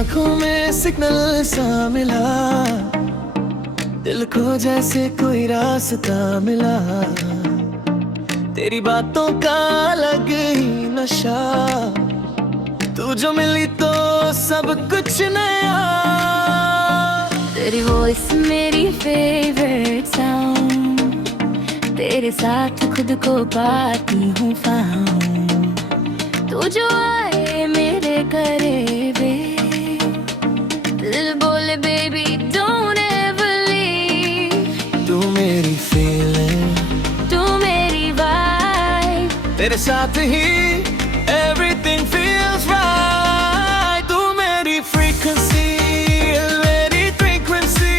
आंखों में सिग्नल सा मिला, दिल को जैसे कोई रास्ता मिला। तेरी बातों का अलग ही नशा, तू जो मिली तो सब कुछ नया। तेरी वॉइस मेरी फेवरेट साउंड, तेरे साथ खुद को पाती हूँ फाउंड। तू जो आए मेरे करीबे, दिल बोले बेबी डोंट एवर लीव। तू मेरी फीलिंग, तू मेरी वाइब, तेरे साथ ही everything feels right। तू मेरी frequency, मेरी frequency,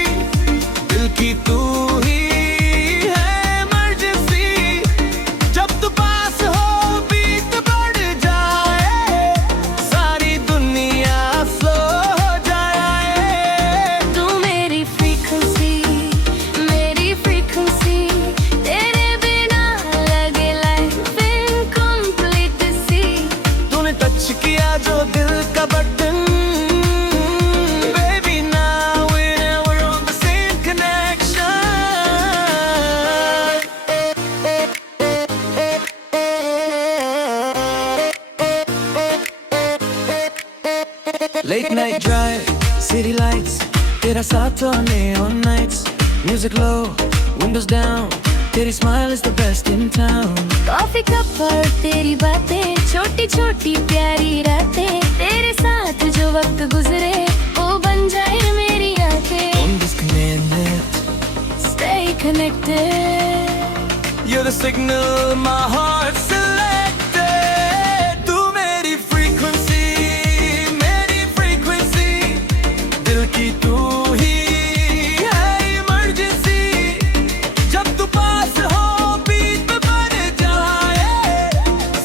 दिल की तू ही है emergency। जब तू पास हो बीट बढ़ जाए, सारी दुनिया slow हो जाए। तू मेरी frequency, मेरी frequency, तेरे बिना लगे life incomplete सी। तूने टच किया जो दिल का button, baby now we're on the same connection। Late night drive, city lights, तेरा साथ on neon nights, music low, windows down, तेरी smile is the best in town। Coffee cup पर तेरी बातें, छोटी छोटी प्यारी रातें, तेरे साथ जो वक्त गुजरे वो बन जाए मेरी आंखें। Don't disconnect it, Stay connected, you're the signal my heart selected। तू मेरी frequency, मेरी frequency, दिल की तू ही है emergency। जब तू पास हो बीट बढ़ जाए,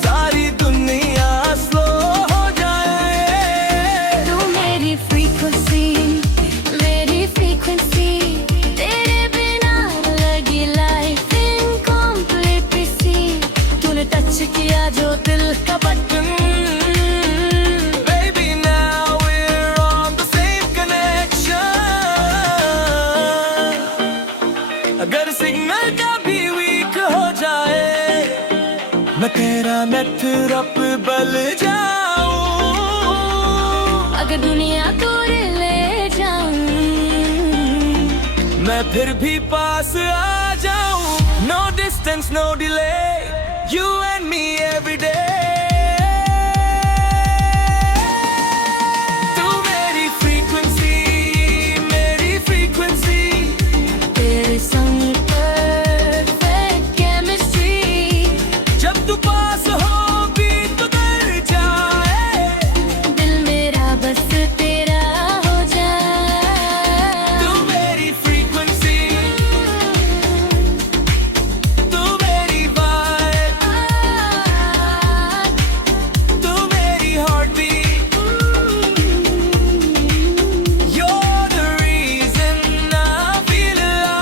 सारी दुनिया slow हो जाए। तू मेरी frequency, मेरी frequency, तेरे बिना लगी life incomplete सी। तूने टच किया जो दिल का button, Baby now we're on the same connection। अगर सिग्नल कभी वीक हो जाए, मैं तेरा नेटवर्क बल जाऊं। अगर दुनिया दूर ले जाऊं, मैं फिर भी पास आ जाऊं। No distance, no delay, you and me every day। तू मेरी frequency, मेरी frequency, तेरे संग perfect chemistry। जब तू पास हो बीट बढ़ जाए, दिल मेरा बस तेरा हो जाए। तू मेरी frequency, तू मेरी vibe, तू मेरी heartbeat, you're the reason I feel alive।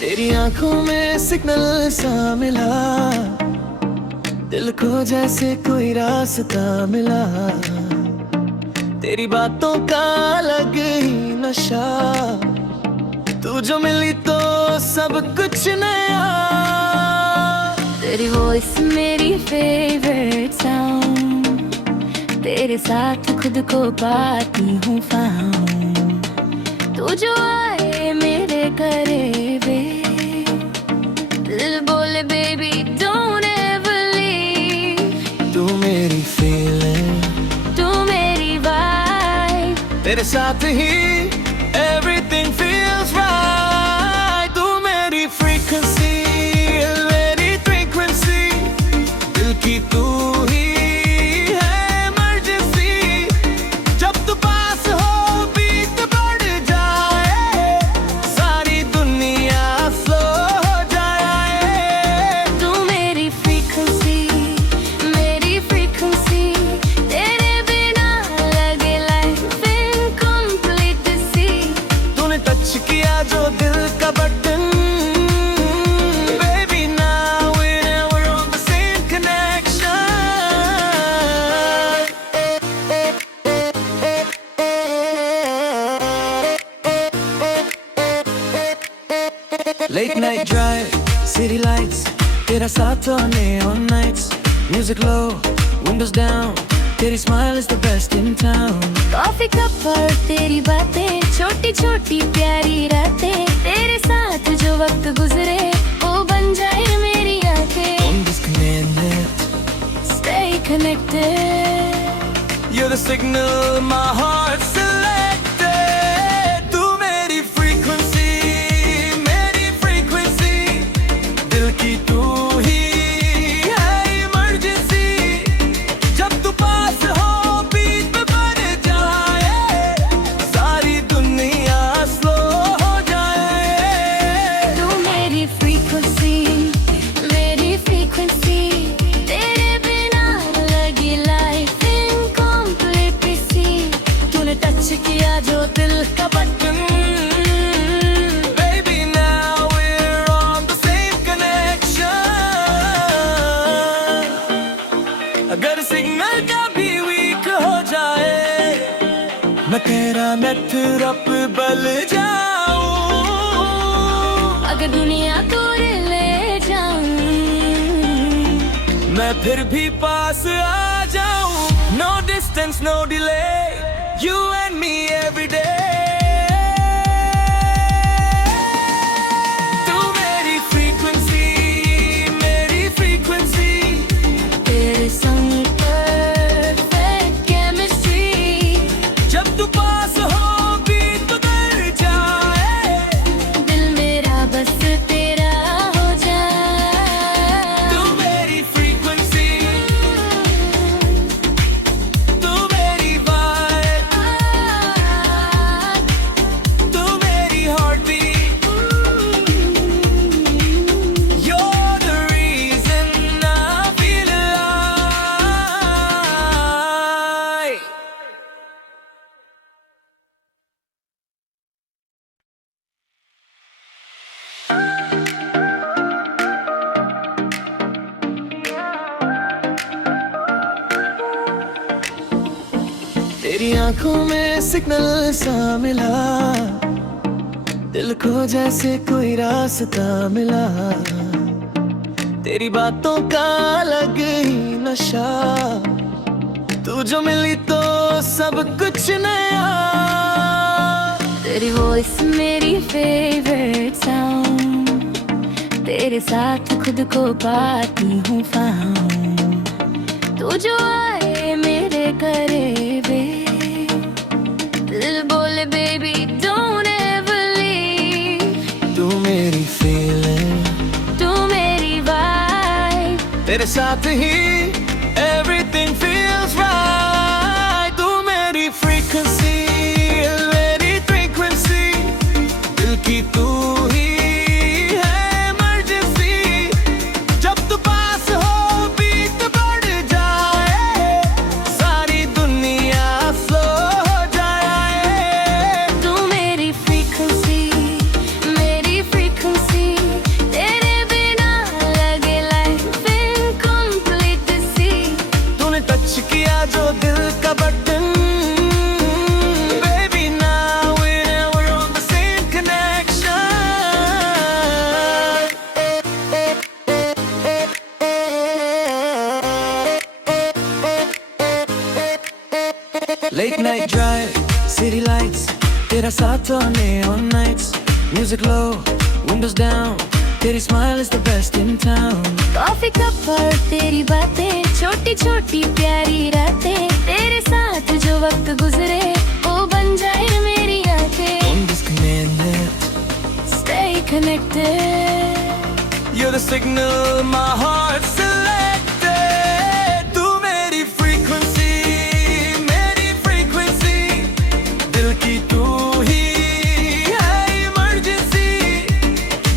तेरी आंखों में सिग्नल सा मिला, दिल को जैसे कोई रास्ता मिला। तेरी बातों का अलग ही नशा, तू जो मिली तो सब कुछ नया। तेरी वॉइस मेरी फेवरेट साउंड, तेरे साथ खुद को पाती हूँ फाउंड। तू जो आए मेरे करीबे, दिल बोले बेबी डोंट एवर लीव। तू मेरी फीलिंग, तू मेरी वाइब, तेरे साथ ही everything feels right। तू मेरी frequency, मेरी frequency, दिल की तू ही है emergency। जब तू पास हो बीट बढ़ जाए, सारी दुनिया slow हो जाए। तू मेरी frequency, मेरी frequency, Late night drive, city lights, तेरा साथ on neon nights. Music low, windows down, तेरी smile is the best in town. Coffee cup और तेरी बातें, छोटी छोटी प्यारी रातें, तेरे साथ जो वक्त गुजरे वो बन जाए मेरी आंखें. Don't disconnect, Stay connected. you're the signal my heart selected. तू मेरी frequency, मेरी frequency, दिल की तू ही है emergency. जब तू पास हो beat पे बढ़ जाए, सारी दुनिया slow हो जाए. तू मेरी frequency, मेरी frequency, तेरे बिना लगी life incomplete सी. तूने touch किया जो दिल का button, Baby, now we're on the same connection. अगर सिग्नल कभी वीक हो जाए, मैं तेरा नेटवर्क बल जाऊं. अगर दुनिया दूर ले जाऊं, मैं फिर भी पास आ जाऊं. No distance, no delay, you and me every day. तू मेरी frequency, मेरी frequency, तेरे संग perfect chemistry. जब तू पास हो बीत बदल जाए. दिल मेरा बस तेरा हो जाए. तू मेरी frequency, तू मेरी vibe, तू मेरी heartbeat. You're the reason I feel alive. तेरी आंखों में सिग्नल सा मिला, दिल को जैसे कोई रास्ता मिला. तेरी बातों का अलग ही नशा, तू जो मिली तो सब कुछ नया. तेरी वॉइस मेरी फेवरेट साउंड, तेरे साथ खुद को पाती हूँ फाउंड. तू जो आए मेरे करीबे, दिल बोले बेबी डोंट एवर लीव. तू मेरी feeling, तू मेरी वाइब, तेरे साथ ही everything feels right. तू मेरी frequency, मेरी frequency, दिल की तू ही है emergency. जब तू पास हो बीत बढ़ जाए, सारी दुनिया slow हो जाए. तू मेरी frequency, मेरी frequency, तेरे बिना लगे life incomplete सी. तूने टच किया जो दिल का button, baby, now we're on the same connection. Late night drive, city lights, तेरा साथ on neon nights. Music low, windows down, तेरी smile is the best in town. Coffee cup और तेरी बातें, छोटी छोटी प्यारी रातें, तेरे साथ जो वक्त गुजरे वो बन जाए मेरी आंखें. Don't disconnect, Stay connected. you're the signal my heart selected. तू मेरी frequency, मेरी frequency, दिल की तू ही है emergency.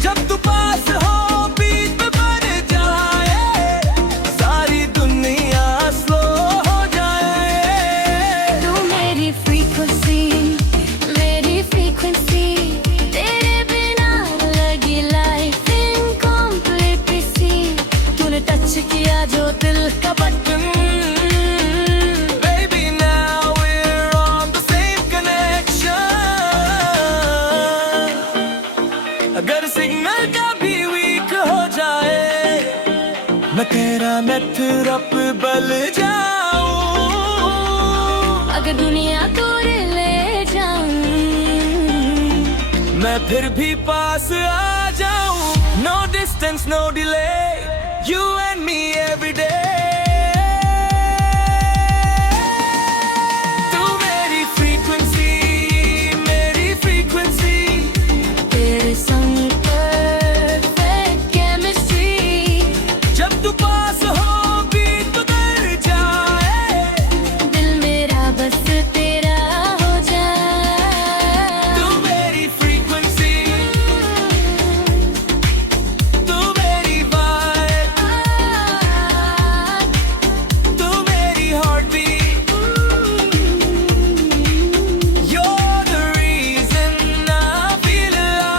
जब तू पास हो beat पे बढ़ जाए, सारी दुनिया slow हो जाए. तू मेरी frequency, मेरी frequency, तेरे बिना लगी life incomplete सी. तूने touch कह रहा मैं रब बल जाऊं, अगर दुनिया दूर ले जाऊं, मैं फिर भी पास आ जाऊं. No distance, no delay, you and me every day. तू मेरी frequency, मेरी frequency. तेरे संग perfect chemistry. जब तू पास हो बीत बदल जाए, दिल मेरा बस तेरा हो जाए. तू मेरी frequency, तू मेरी vibe, तू मेरी heartbeat. You're the reason I feel alive.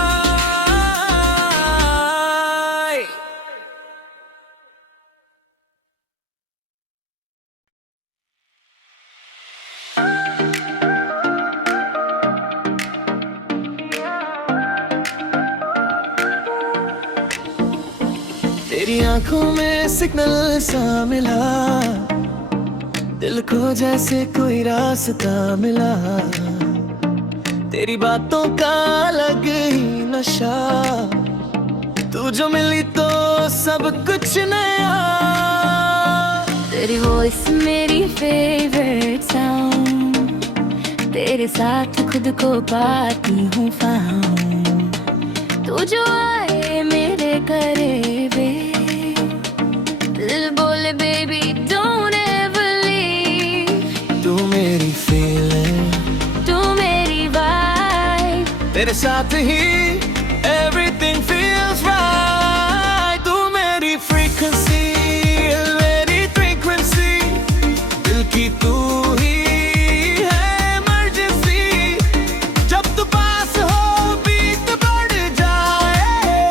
तेरी आंखों में सिग्नल सा मिला, दिल को जैसे कोई रास्ता मिला. तेरी बातों का अलग ही नशा, तू जो मिली तो सब कुछ नया. तेरी वॉइस मेरी फेवरेट साउंड, तेरे साथ खुद को पाती हूँ फाउंड. तू जो आए मेरे करीबे, दिल बोले बेबी डोंट एवर लीव. तू मेरी feeling, तू मेरी वाइब, तेरे साथ ही everything feels right. तू मेरी frequency, मेरी frequency. दिल की तू ही है emergency. जब तू पास हो बीत बढ़ जाए,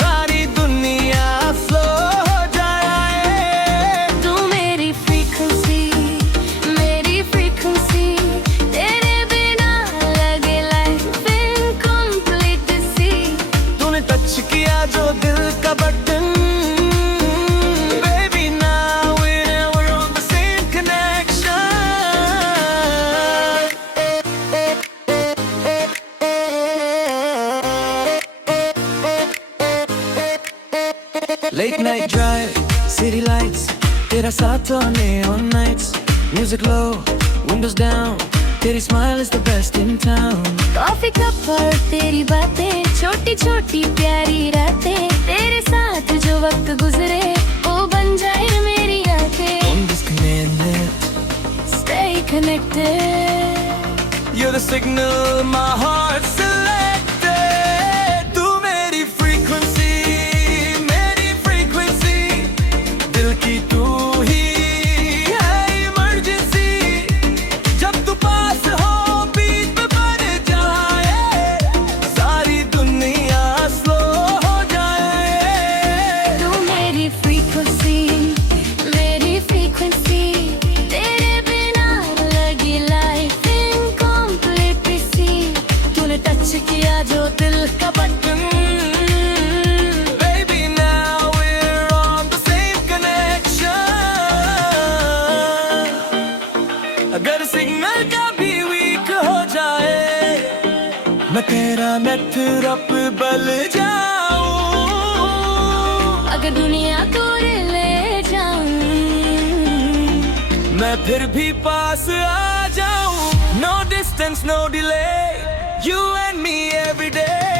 सारी दुनिया slow हो जाए. तू मेरी frequency, मेरी frequency. तेरे बिना लगे life incomplete सी. तूने टच किया जो दिल का button, baby now we're on the same connection. Late night drive, city lights, तेरा साथ on neon nights. Music low, windows down, तेरी smile is the best in town. Coffee cup और तेरी बातें, छोटी छोटी प्यारी रातें. तेरे साथ जो वक्त गुजरे वो बन जाए मेरी आंखें. Don't disconnect it. Stay connected. You're the signal my heart selected. तू मेरी frequency, मेरी frequency. दिल की तू ही है emergency. जब तू पास हो बीत बढ़ जाए, सारी दुनिया slow हो जाए. तू मेरी frequency, मेरी frequency. तेरे बिना लगी life incomplete सी. तूने टच किया जो दिल का button, Baby now we're on the same connection. अगर सिग्नल का भी वीक हो जाए, मैं कह रहा मैं रब बल जाऊं, अगर दुनिया दूर ले जाऊं, मैं फिर भी पास आ जाऊं. No distance, no delay, you and me every day.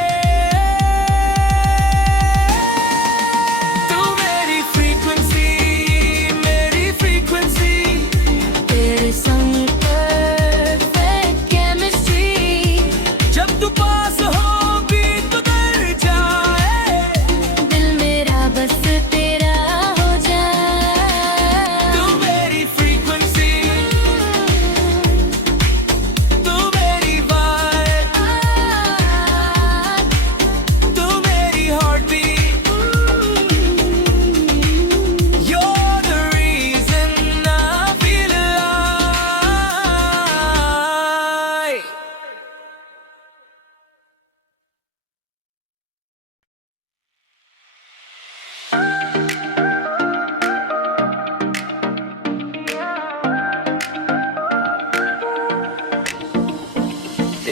तू मेरी frequency, मेरी frequency. तेरे संग perfect chemistry. जब तू पास हो बीत बदल जाए, दिल मेरा बस तेरा हो जाए. तू मेरी frequency, तू मेरी vibe,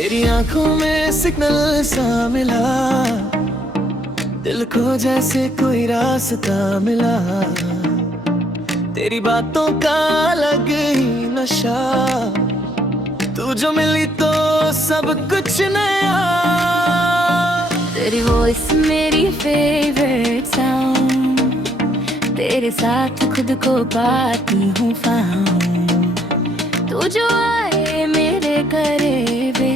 तेरी आंखों में सिग्नल सा मिला, दिल को जैसे कोई रास्ता मिला। तेरी बातों का अलग ही नशा, तू जो मिली तो सब कुछ नया। तेरी वॉइस मेरी फेवरेट साउंड, तेरे साथ खुद को पाती हूँ फाउंड। तू जो आए मेरे करीबे,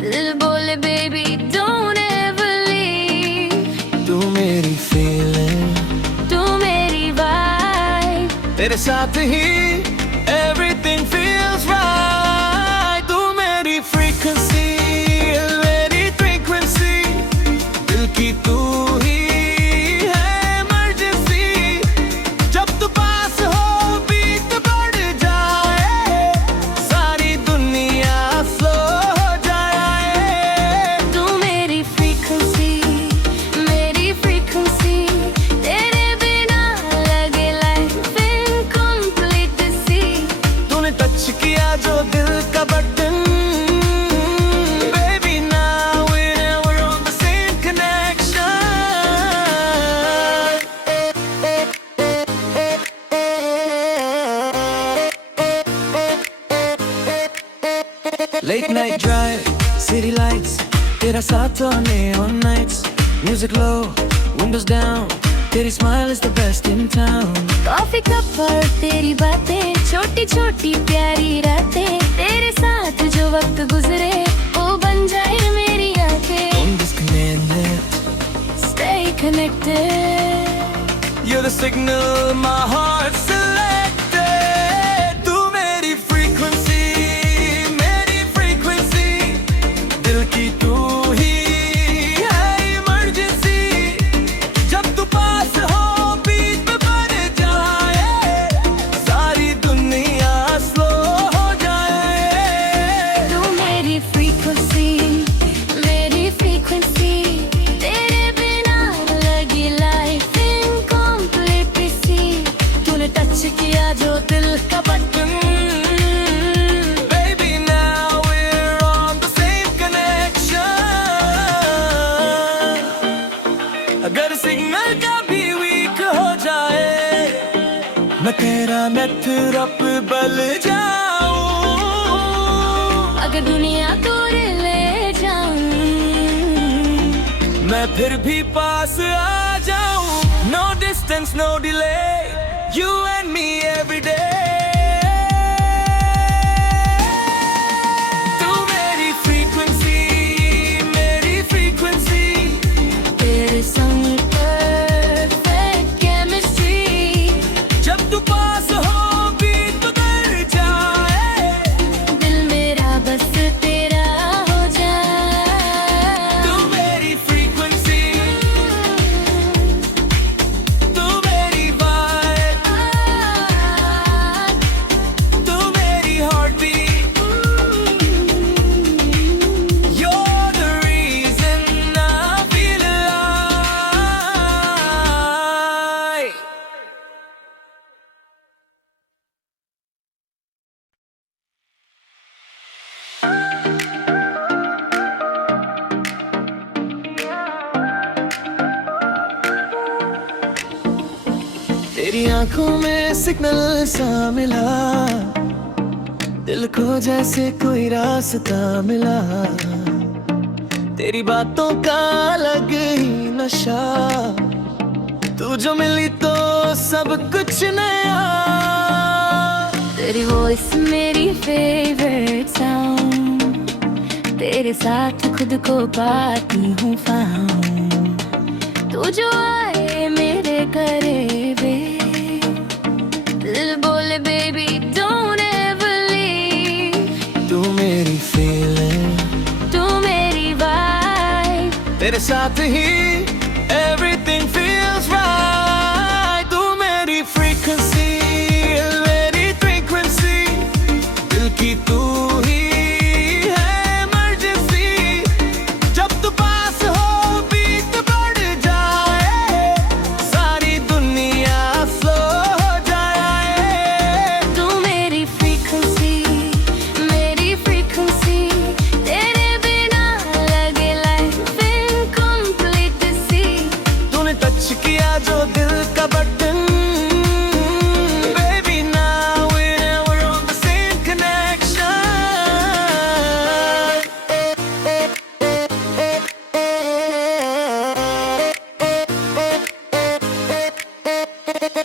दिल बोले बेबी डोंट एवर लीव। तू मेरी फीलिंग, तू मेरी वाइब, तेरे साथ ही everything feels right। तू मेरी frequency, मेरी frequency, दिल की तू ही है emergency। जब तू पास हो बीट बढ़ जाए, सारी दुनिया slow हो जाए। तू मेरी frequency, मेरी frequency, तेरे बिना लगे life incomplete सी। तूने टच किया जो दिल का button, baby now we're on the same connection। Late night drive, city lights, तेरा साथ on neon nights, music low, windows down, तेरी smile is the best in town। Coffee cup पर तेरी बातें, छोटी छोटी प्यारी रातें, तेरे साथ जो वक्त गुजरे वो बन जाए मेरी आंखें। Don't disconnect it, Stay connected, you're the signal my heart selected। तू मेरी frequency, मेरी frequency, दिल की तू ही है emergency। जब तू पास हो बीट में बढ़ जाए, सारी दुनिया slow हो जाए। तू मेरी frequency, मेरी frequency, तेरे बिना लगी life incomplete सी। तूने टच किया जो दिल का button, Baby now we're on the same connection। अगर सिग्नल कभी वीक हो जाए, मैं तेरा नेटवर्क बल जाऊं। अगर दुनिया दूर ले जाऊं, मैं फिर भी पास आ जाऊं। No distance, no delay, you and me every day। तू मेरी frequency, मेरी frequency, तेरे संग perfect chemistry। जब तू पास हो बीट बदल जाए, दिल मेरा बस तेरा हो जाए। तू मेरी frequency, तू मेरी vibe, तू मेरी heartbeat, you're the reason I feel alive। तेरी आंखों में सिग्नल सा मिला, दिल को जैसे कोई रास्ता मिला। तेरी बातों का अलग ही नशा, तू जो मिली तो सब कुछ नया। तेरी वॉइस मेरी फेवरेट साउंड, तेरे साथ खुद को पाती हूँ फाउंड। तू जो आए मेरे करीबे, दिल बोले बेबी डोंट एवर लीव। तू मेरी फीलिंग, तू मेरी वाइब, तेरे साथ ही everything feels right। तू मेरी frequency, मेरी frequency, दिल की तू ही है emergency। जब तू पास हो बीट बढ़ जाए, सारी दुनिया slow हो जाए। तू मेरी frequency, मेरी frequency,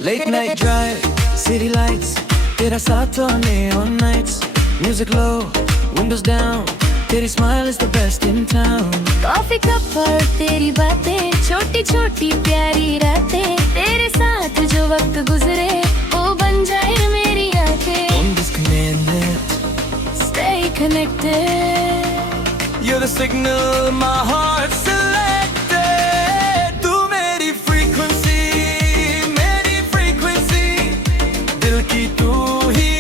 Late night drive, city lights, तेरा साथ हो neon nights. Music low, windows down, तेरी smile is the best in town. Coffee cup पर तेरी बातें, छोटी छोटी प्यारी रातें, तेरे साथ जो वक्त गुजरे वो बन जाए मेरी आंखें. Don't disconnect it. Stay connected. You're the signal my heart selected. तू मेरी frequency, मेरी frequency. दिल की तू ही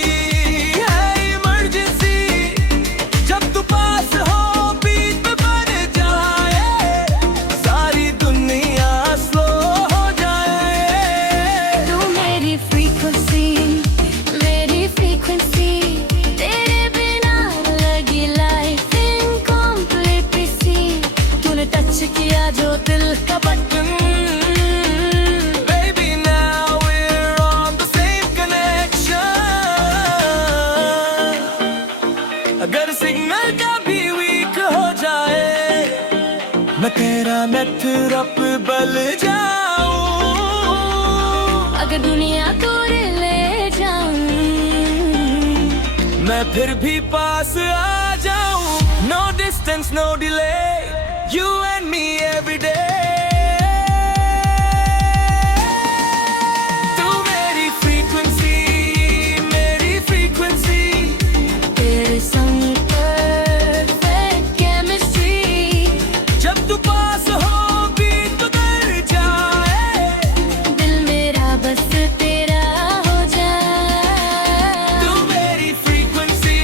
है emergency. जब तू पास हो beat पे बढ़ जाए, सारी दुनिया slow हो जाए. तू मेरी frequency, मेरी frequency. तेरे बिना लगी life incomplete सी. तूने touch किया जो दिल का button. Baby, now we're on the same connection. अगर सिग्नल कभी वीक हो जाए, मैं तेरा नेटवर्क बल जाऊं. अगर दुनिया दूर ले जाऊं, मैं फिर भी पास आ जाऊं. No distance, no delay. You and me every day. तू मेरी frequency, मेरी frequency. तेरे संग perfect chemistry. जब तू पास हो बीत बदल जाए. दिल मेरा बस तेरा हो जाए. तू मेरी frequency,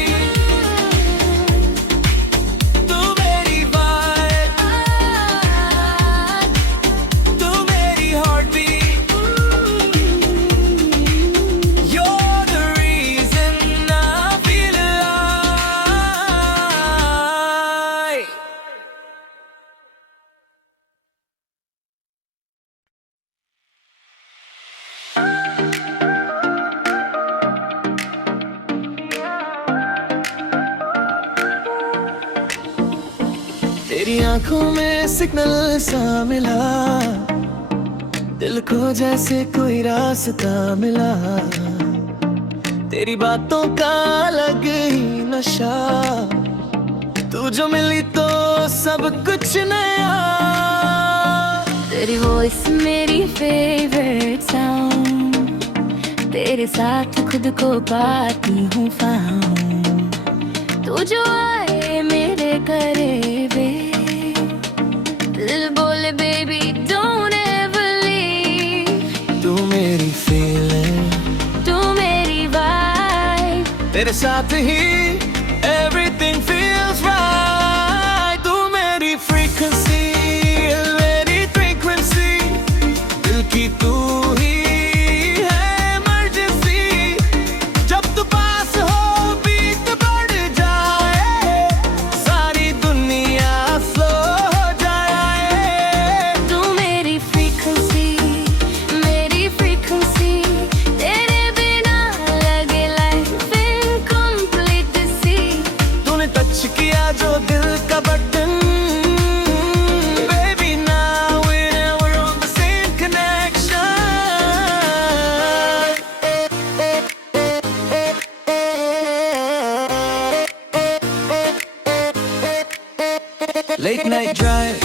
तू मेरी vibe, तू मेरी heartbeat. You're the reason I feel alive. तेरी आंखों में सिग्नल सा मिला, दिल को जैसे कोई रास्ता मिला. तेरी बातों का अलग ही नशा, तू जो मिली तो सब कुछ नया. तेरी वॉइस मेरी फेवरेट साउंड. तेरे साथ खुद को पाती हूँ फाउंड. तू जो आए मेरे करीबे, दिल बोले बेबी डोंट एवर लीव. तू मेरी feeling, तू मेरी वाइब. तेरे साथ ही everything feels right. तू मेरी frequency, मेरी frequency. दिल की तू ही है emergency. जब तू पास हो beat बढ़ जाए, सारी दुनिया slow हो जाए. तू मेरी frequency, मेरी frequency. तेरे बिना लगे life incomplete सी. तूने टच किया जो दिल का button. Baby, now we're on the same connection. Late night drive.